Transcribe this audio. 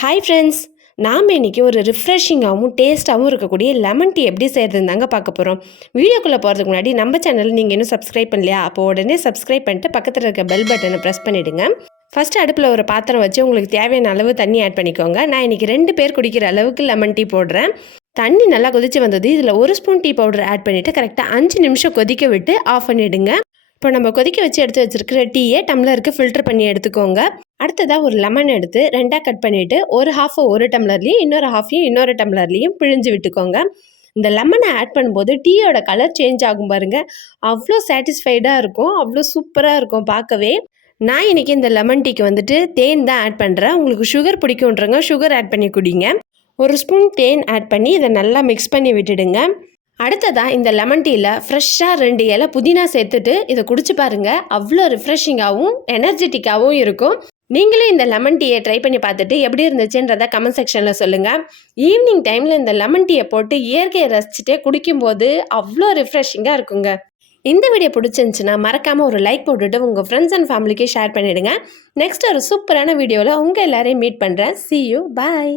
Hi friends, நாம் இன்றைக்கி ஒரு ரிஃப்ரெஷிங்காகவும் டேஸ்ட்டாகவும் இருக்கக்கூடிய லெமன் டீ எப்படி செய்கிறதுன்னு தாங்க பார்க்க போகிறோம். வீடியோக்குள்ளே போகிறதுக்கு முன்னாடி நம்ம சேனல் நீங்கள் இன்னும் சப்ஸ்கிரைப் பண்ணலையா? அப்போ உடனே சப்ஸ்கிரைப் பண்ணிட்டு பக்கத்தில் இருக்க பெல் பட்டனை ப்ரெஸ் பண்ணிவிடுங்க. ஃபஸ்ட்டு அடுப்பில் ஒரு பாத்திரம் வச்சு உங்களுக்கு தேவையான அளவு தண்ணி ஆட் பண்ணிக்கோங்க. நான் இன்றைக்கி 2 பேர் குடிக்கிற அளவுக்கு லெமன் டீ போடுறேன். தண்ணி நல்லா கொதித்து வந்தது. இதில் 1 ஸ்பூன் டீ பவுடர் ஆட் பண்ணிவிட்டு கரெக்டாக 5 நிமிஷம் கொதிக்க விட்டு ஆஃப் பண்ணிவிடுங்க. இப்போ நம்ம கொதிக்க வச்சு எடுத்து வச்சுருக்கிற டீயை டம்ளருக்கு ஃபில்டர் பண்ணி எடுத்துக்கோங்க. அடுத்ததாக ஒரு லெமன் எடுத்து 2ஆக கட் பண்ணிவிட்டு ஒரு ஹாஃப் ஒரு டம்ளர்லேயும் இன்னொரு ஹாஃபையும் இன்னொரு டம்ளர்லேயும் பிழிஞ்சு விட்டுக்கோங்க. இந்த லெமனை ஆட் பண்ணும்போது டீயோட கலர் சேஞ்ச் ஆகும் பாருங்கள். அவ்வளோ சாட்டிஸ்ஃபைடாக இருக்கும், அவ்வளோ சூப்பராக இருக்கும் பார்க்கவே. நான் இன்றைக்கி இந்த லெமன் டீக்கு வந்துட்டு தேன் தான் ஆட் பண்ணுறேன். உங்களுக்கு சுகர் பிடிக்குன்றங்க சுகர் ஆட் பண்ணி குடிங்க. 1 ஸ்பூன் தேன் ஆட் பண்ணி இதை நல்லா மிக்ஸ் பண்ணி விட்டுடுங்க. அடுத்ததாக இந்த லெமன் டீயில் ஃப்ரெஷ்ஷாக 2 இலை புதினா சேர்த்துட்டு இதை குடிச்சு பாருங்கள். அவ்வளோ ரிஃப்ரெஷிங்காகவும் எனர்ஜெட்டிக்காகவும் இருக்கும். நீங்களும் இந்த லெமன் டீயை ட்ரை பண்ணி பார்த்துட்டு எப்படி இருந்துச்சுன்றதை கமெண்ட் செக்ஷனில் சொல்லுங்கள். ஈவினிங் டைமில் இந்த லெமன் டீயை போட்டு இயற்கையை ரசிச்சுட்டே குடிக்கும்போது அவ்வளோ ரிஃப்ரெஷிங்காக இருக்குங்க. இந்த வீடியோ பிடிச்சிருந்துச்சுன்னா மறக்காமல் ஒரு லைக் போட்டுட்டு உங்கள் ஃப்ரெண்ட்ஸ் அண்ட் ஃபேமிலிக்கு ஷேர் பண்ணிவிடுங்க. நெக்ஸ்ட் ஒரு சூப்பரான வீடியோவில் உங்கள் எல்லாரையும் மீட் பண்ணுறேன். See you, bye.